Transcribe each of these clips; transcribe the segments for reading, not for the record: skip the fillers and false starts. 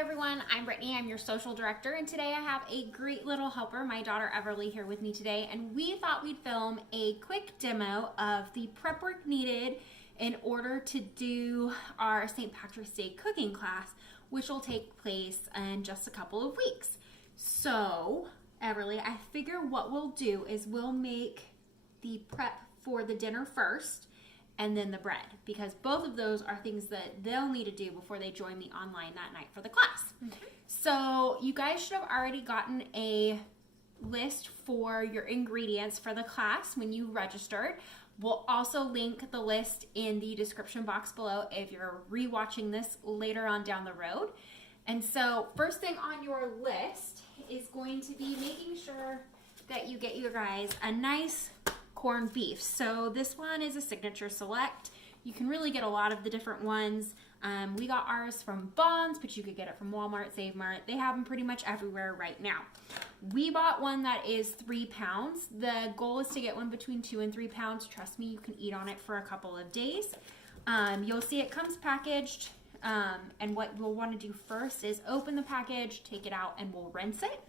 everyone, I'm Brittany. I'm your social director, and today I have a great little helper, my daughter Everly, here with me today, and we thought we'd film a quick demo of the prep work needed in order to do our St. Patrick's Day cooking class, which will take place in just a couple of weeks. So, Everly, I figure what we'll do is we'll make the prep for the dinner first, and then the bread, because both of those are things that they'll need to do before they join me online that night for the class. So you guys should have already gotten a list for your ingredients for the class when you registered. We'll also link the list in the description box below if you're rewatching this later on down the road. And so first thing on your list is going to be making sure that you get you guys a nice corned beef. So this one is a signature select. You can really get a lot of the different ones. We got ours from Bonds, but you could get it from Walmart, Save Mart. They have them pretty much everywhere right now. We bought one that is 3 pounds. The goal is to get one between 2 and 3 pounds. Trust me, you can eat on it for a couple of days. You'll see it comes packaged, and what we'll want to do first is open the package, take it out, and we'll rinse it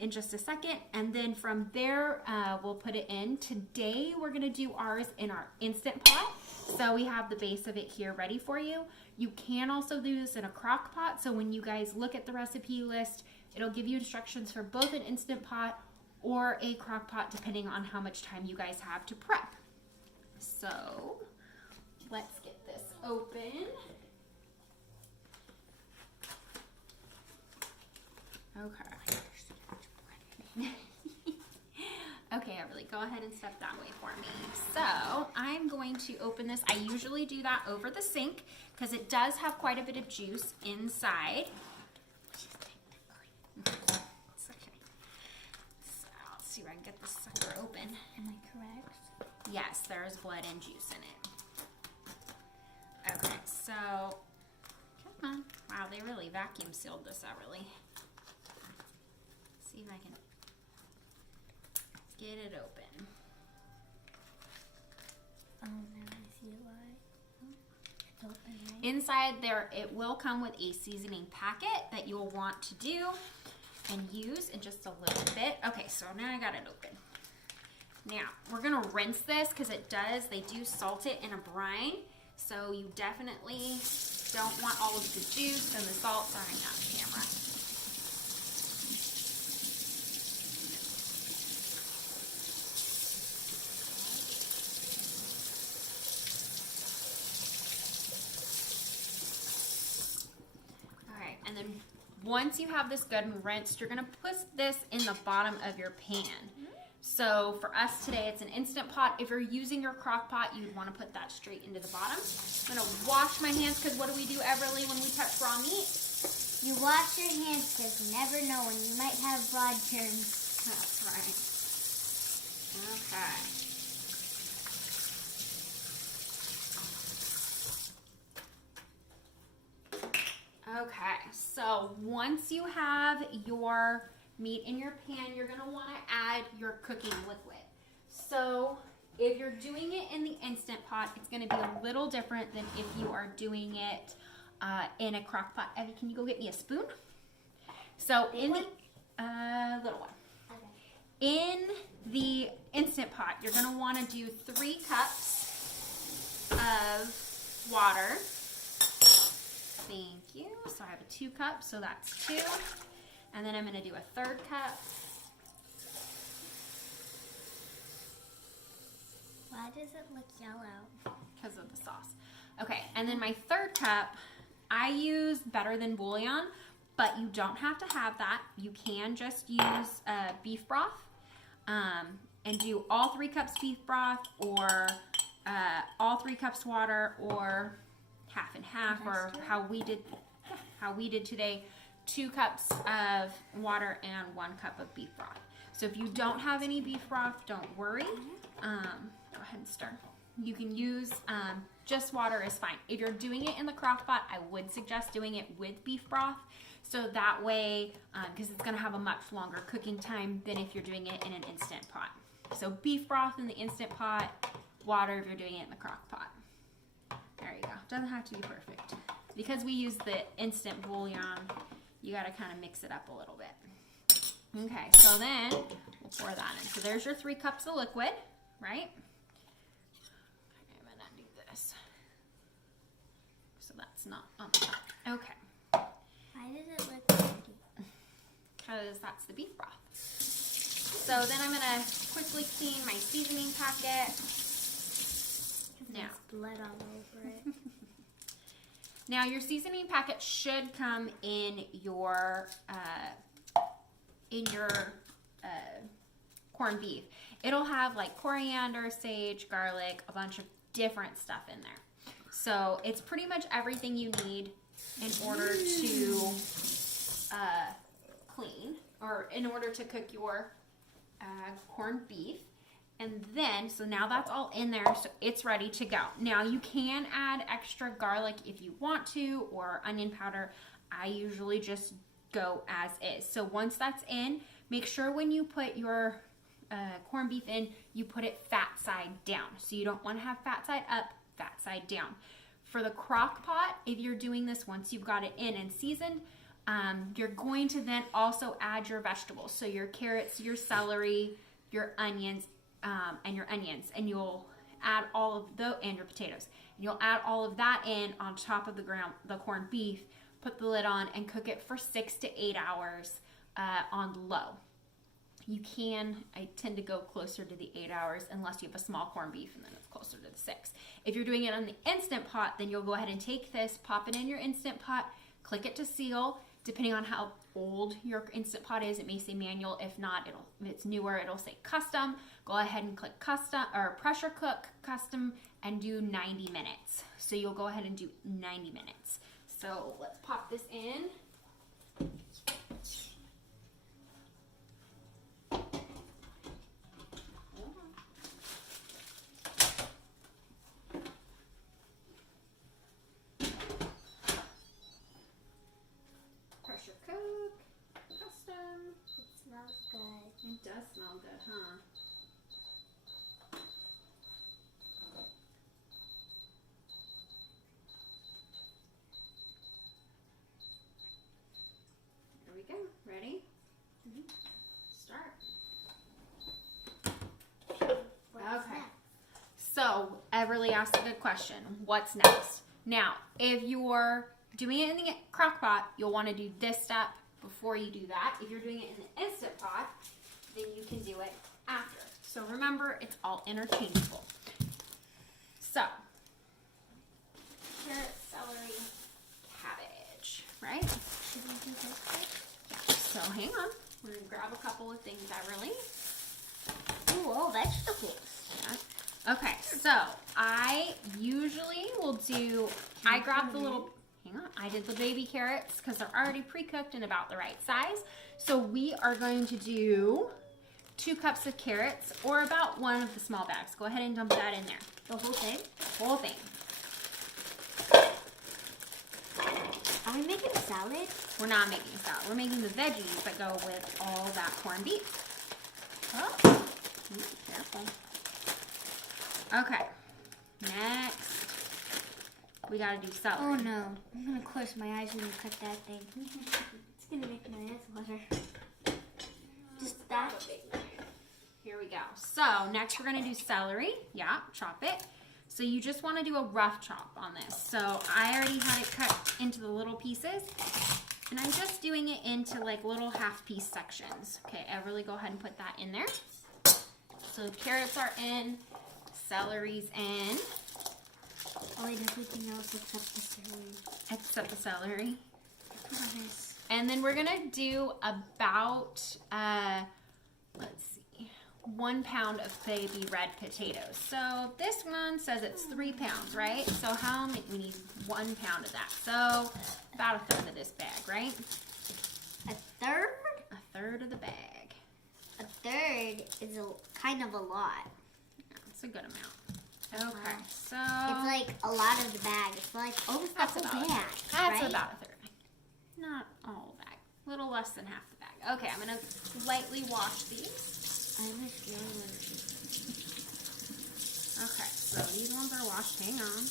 in just a second, and then from there we'll put it in. Today we're going to do ours in our Instant Pot, so we have the base of it here ready for you. You can also do this in a crock pot, so when you guys look at the recipe list, it'll give you instructions for both an Instant Pot or a crock pot depending on how much time you guys have to prep. So let's get this open. Okay. Okay, Everly, go ahead and step that way for me. So I'm going to open this. I usually do that over the sink because it does have quite a bit of juice inside. It's okay. So let's see if I can get this sucker open. Am I correct? Yes, there's blood and juice in it. Okay, so come on. Wow, they really vacuum sealed this, Everly. See if I can get it open. Oh, now I see why. It's open, right? Inside there, it will come with a seasoning packet that you'll want to do and use in just a little bit. Okay, so now I got it open. Now, we're gonna rinse this because they do salt it in a brine. So you definitely don't want all of the juice and the salt. Sorry, not the camera. And then once you have this good and rinsed, you're going to put this in the bottom of your pan. So for us today, it's an Instant Pot. If you're using your crock pot, you'd want to put that straight into the bottom. I'm going to wash my hands because what do we do, Everly, when we touch raw meat? You wash your hands because you never know when you might have broad germs. That's right. Okay. Okay, so once you have your meat in your pan, you're going to want to add your cooking liquid. So if you're doing it in the Instant Pot, it's going to be a little different than if you are doing it in a crock pot. Evie, can you go get me a spoon? So in the little one. Okay. In the Instant Pot, you're going to want to do 3 cups of water. Thank you. So I have a 2 cups, so that's 2. And then I'm going to do a 3rd cup. Why does it look yellow? Because of the sauce. Okay, and then my 3rd cup, I use Better Than Bouillon, but you don't have to have that. You can just use beef broth and do all 3 cups beef broth, or all 3 cups water, or half and half, or how we did today, 2 cups of water and 1 cup of beef broth. So if you don't have any beef broth, don't worry. Go ahead and stir. You can use just water is fine. If you're doing it in the crock pot, I would suggest doing it with beef broth, so that way, because it's going to have a much longer cooking time than if you're doing it in an Instant Pot. So beef broth in the Instant Pot, water if you're doing it in the crock pot. There you go. Doesn't have to be perfect. Because we use the instant bouillon, you got to kind of mix it up a little bit. Okay, so then we'll pour that in. So there's your 3 cups of liquid, right? I'm going to do this. So that's not on the top. Okay. Why does it look funky? Because that's the beef broth. So then I'm going to quickly clean my seasoning packet. Now. There's blood all over it. Now your seasoning packet should come in your corned beef. It'll have like coriander, sage, garlic, a bunch of different stuff in there. So it's pretty much everything you need in order to clean, or in order to cook your corned beef. And then, so now that's all in there, so it's ready to go. Now you can add extra garlic if you want to, or onion powder. I usually just go as is. So once that's in, make sure when you put your corned beef in, you put it fat side down. So you don't want to have fat side up, fat side down. For the crock pot, if you're doing this once you've got it in and seasoned, you're going to then also add your vegetables. So your carrots, your celery, your onions, and you'll add all of those, and your potatoes, and you'll add all of that in on top of the corned beef, put the lid on, and cook it for 6 to 8 hours on low. I tend to go closer to the 8 hours unless you have a small corned beef, and then it's closer to the 6. If you're doing it on the Instant Pot, then you'll go ahead and take this, pop it in your Instant Pot, click it to seal. Depending on how old your Instant Pot is, it may say manual. If not, if it's newer, it'll say custom. Go ahead and click custom or pressure cook custom and do 90 minutes. So you'll go ahead and do 90 minutes. So let's pop this in. Pressure cook, custom. It smells good. It does smell good, huh? There we go. Ready? Start. What's Okay. next? So, Everly asked a good question. What's next? Now, if you're doing it in the crock pot, you'll want to do this step before you do that. If you're doing it in the Instant Pot, then you can do it after. So remember, it's all interchangeable. So, carrot, celery, cabbage, right? Should we do this first? Yeah. So hang on. We're going to grab a couple of things, Everly. Ooh, all vegetables. Yeah. Okay, so I usually will do, I grab the little, hang on, I did the baby carrots because they're already pre-cooked and about the right size. So we are going to do 2 cups of carrots, or about 1 of the small bags. Go ahead and dump that in there. The whole thing? Whole thing. Are we making a salad? We're not making a salad. We're making the veggies that go with all that corned beef. Oh. Ooh, careful. Okay. Next, we gotta do celery. Oh no. I'm gonna close my eyes when you cut that thing. It's gonna make my eyes water. Just that. Here we go. So next we're gonna do celery. Yeah, chop it. So you just want to do a rough chop on this. So I already had it cut into the little pieces, and I'm just doing it into like little half piece sections. Okay, Everly, go ahead and put that in there. So carrots are in, celery's in. I'll eat everything else except the celery. Except the celery. Promise. And then we're gonna do about, let's see, 1 pound of baby red potatoes. So this one says it's 3 pounds, right? So how many, we need 1 pound of that. So about a third of this bag, right? A third? A third of the bag. A third is kind of a lot. That's a good amount. Okay, so It's like a lot of the bag. It's like almost the that's whole about bag. that's right? about a third. Not all bag. A little less than half the bag. Okay, I'm gonna lightly wash these. I have a feeling Okay, so these ones are washed. Hang on.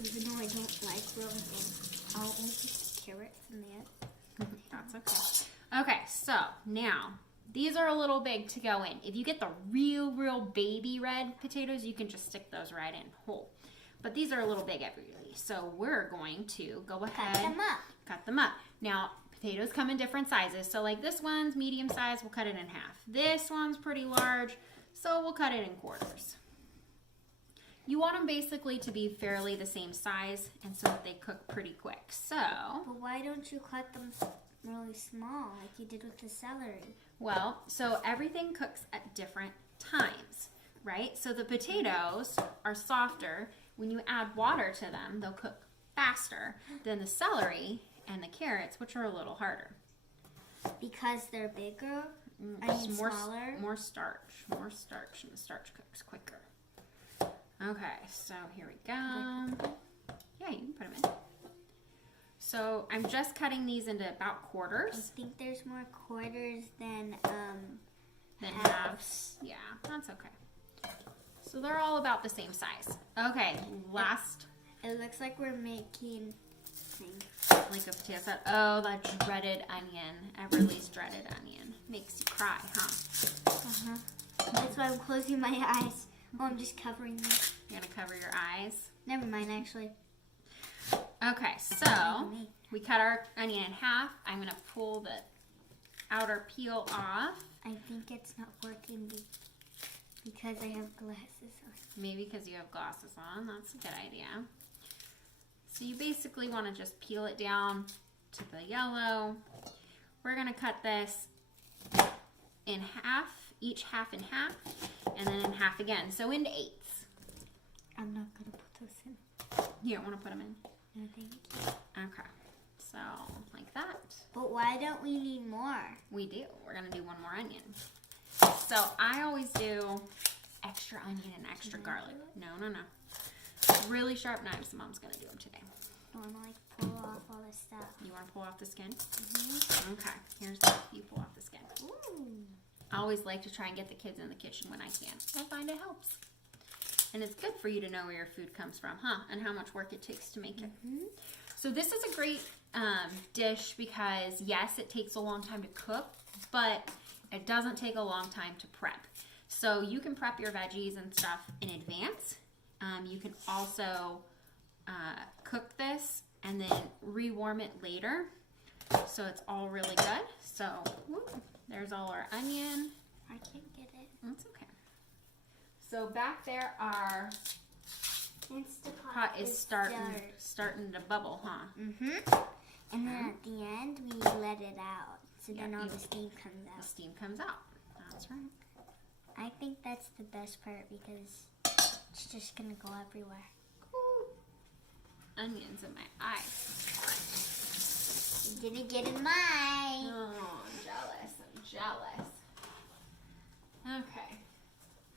even though I don't like rolling, I'll always carrots in there. That's okay. Okay, so now these are a little big to go in. If you get the real baby red potatoes, you can just stick those right in whole. But these are a little big everly, so we're going to go ahead. Cut them up. Now, potatoes come in different sizes. So like this one's medium size, we'll cut it in half. This one's pretty large, so we'll cut it in quarters. You want them basically to be fairly the same size and so that they cook pretty quick. So, but why don't you cut them really small like you did with the celery? Well, so everything cooks at different times, right? So the potatoes are softer. When you add water to them, they'll cook faster than the celery and the carrots, which are a little harder. Because they're bigger? Smaller? More starch, and the starch cooks quicker. Okay, so here we go. Yeah, you can put them in. So I'm just cutting these into about quarters. I think there's more quarters than halves. Yeah, that's okay. So they're all about the same size. Okay, last. It looks like we're making like a potato salad. Oh, that dreaded onion. Everly's dreaded onion. Makes you cry, huh? Uh-huh. That's why I'm closing my eyes. Oh, I'm just covering them. You're going to cover your eyes? Never mind, actually. Okay, so we cut our onion in half. I'm going to pull the outer peel off. I think it's not working because I have glasses on. Maybe because you have glasses on. That's a good idea. So you basically want to just peel it down to the yellow. We're going to cut this in half, each half in half, and then in half again. So into eighths. I'm not going to put those in. You don't want to put them in? No, thank you. Okay. So, like that. But why don't we need more? We do. We're going to do one more onion. So, I always do extra onion and extra garlic. No. Really sharp knives. Mom's going to do them today. I want to, pull off all this stuff. You want to pull off the skin? Mm-hmm. Okay. Here's how you pull off the skin. Ooh. I always like to try and get the kids in the kitchen when I can. I find it helps. And it's good for you to know where your food comes from, huh? And how much work it takes to make it. Mm-hmm. So this is a great dish because, yes, it takes a long time to cook, but it doesn't take a long time to prep. So you can prep your veggies and stuff in advance. You can also cook this and then rewarm it later. So it's all really good. So there's all our onion. I can't get it. That's okay. So back there, our Instapot is starting to bubble, huh? Mm-hmm. And then at the end, we let it out. So then all the steam comes out. The steam comes out. That's right. I think that's the best part because it's just going to go everywhere. Ooh. Onions in my eyes. You didn't get in mine. Oh, I'm jealous. Okay.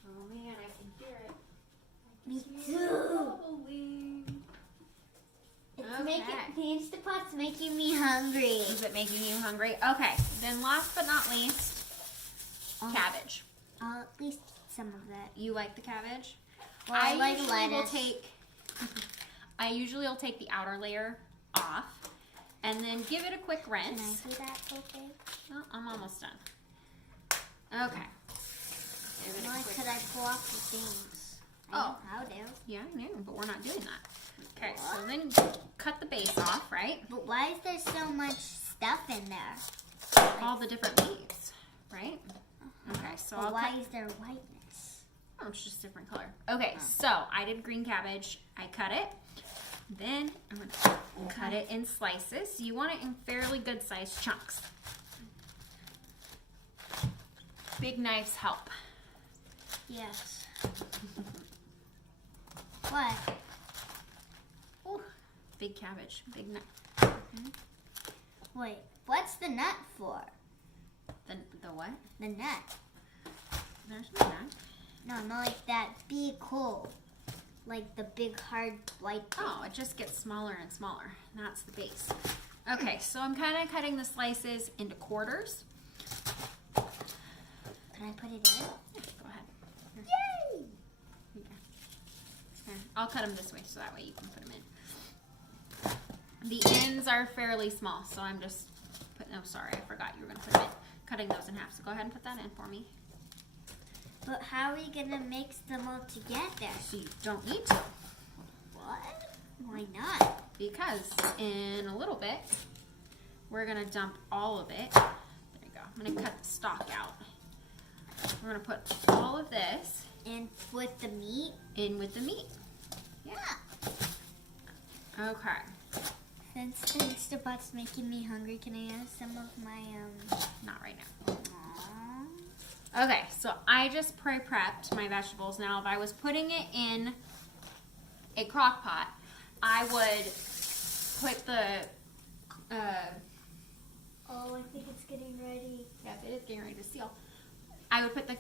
Oh man, I can hear it. Me too. Okay. The Instapot's making me hungry. Is it making you hungry? Okay. Then last but not least, cabbage. I'll at least eat some of that. You like the cabbage? Well, I like lettuce. I usually will take the outer layer off and then give it a quick rinse. Can I do that whole thing? Oh, I'm almost done. Okay. Could I pull off the things? Oh. How do? Yeah, I know, but we're not doing that. Okay, so then cut the base off, right? But why is there so much stuff in there? All the different leaves, right? Okay, so why is there whiteness? Oh, it's just different color. Okay, so I did green cabbage. I cut it. Then I'm going to cut it in slices. You want it in fairly good sized chunks. Big knives help. Yes. What? Ooh, big cabbage, big nut. Wait, what's the nut for? The what? The nut. There's no nut. No, not like that big hole. Like the big hard white thing. Oh, it just gets smaller and smaller. That's the base. Okay, so I'm kind of cutting the slices into quarters. Can I put it in? Go ahead. Yay! Here. I'll cut them this way so that way you can put them in. The ends are fairly small, so I'm just putting, oh sorry, I forgot you were going to put it, cutting those in half. So go ahead and put that in for me. But how are we going to mix them all together? So you don't need to. What? Why not? Because in a little bit, we're going to dump all of it. There you go. I'm going to cut the stalk out. We're going to put all of this in with the meat? In with the meat. Yeah. Okay. Since the Instant Pot's making me hungry, can I have some of my, Not right now. Aww. Okay, so I just pre-prepped my vegetables. Now, if I was putting it in a crock pot, I would put the, oh, I think it's getting ready. Yes, it is getting ready to seal. I would put the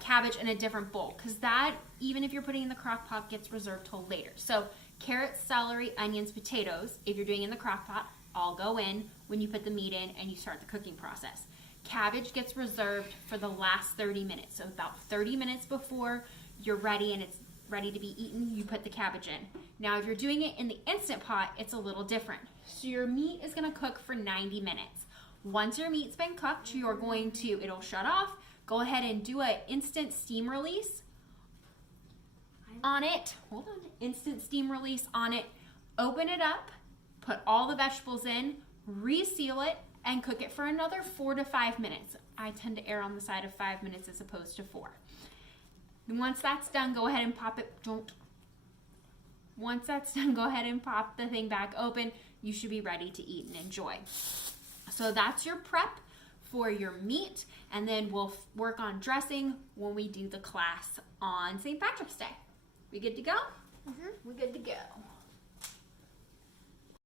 cabbage in a different bowl, because that, even if you're putting in the crock pot, gets reserved till later. So carrots, celery, onions, potatoes, if you're doing in the crock pot, all go in when you put the meat in and you start the cooking process. Cabbage gets reserved for the last 30 minutes. So about 30 minutes before you're ready and it's ready to be eaten, you put the cabbage in. Now, if you're doing it in the Instant Pot, it's a little different. So your meat is going to cook for 90 minutes. Once your meat's been cooked, you're going to, it'll shut off. Go ahead and do an instant steam release on it. Hold on. Instant steam release on it. Open it up. Put all the vegetables in. Reseal it and cook it for another 4 to 5 minutes. I tend to err on the side of 5 minutes as opposed to 4. And once that's done, go ahead and pop it. Once that's done, go ahead and pop the thing back open. You should be ready to eat and enjoy. So that's your prep for your meat, and then we'll work on dressing when we do the class on St. Patrick's Day. We good to go? Mm-hmm. We good to go.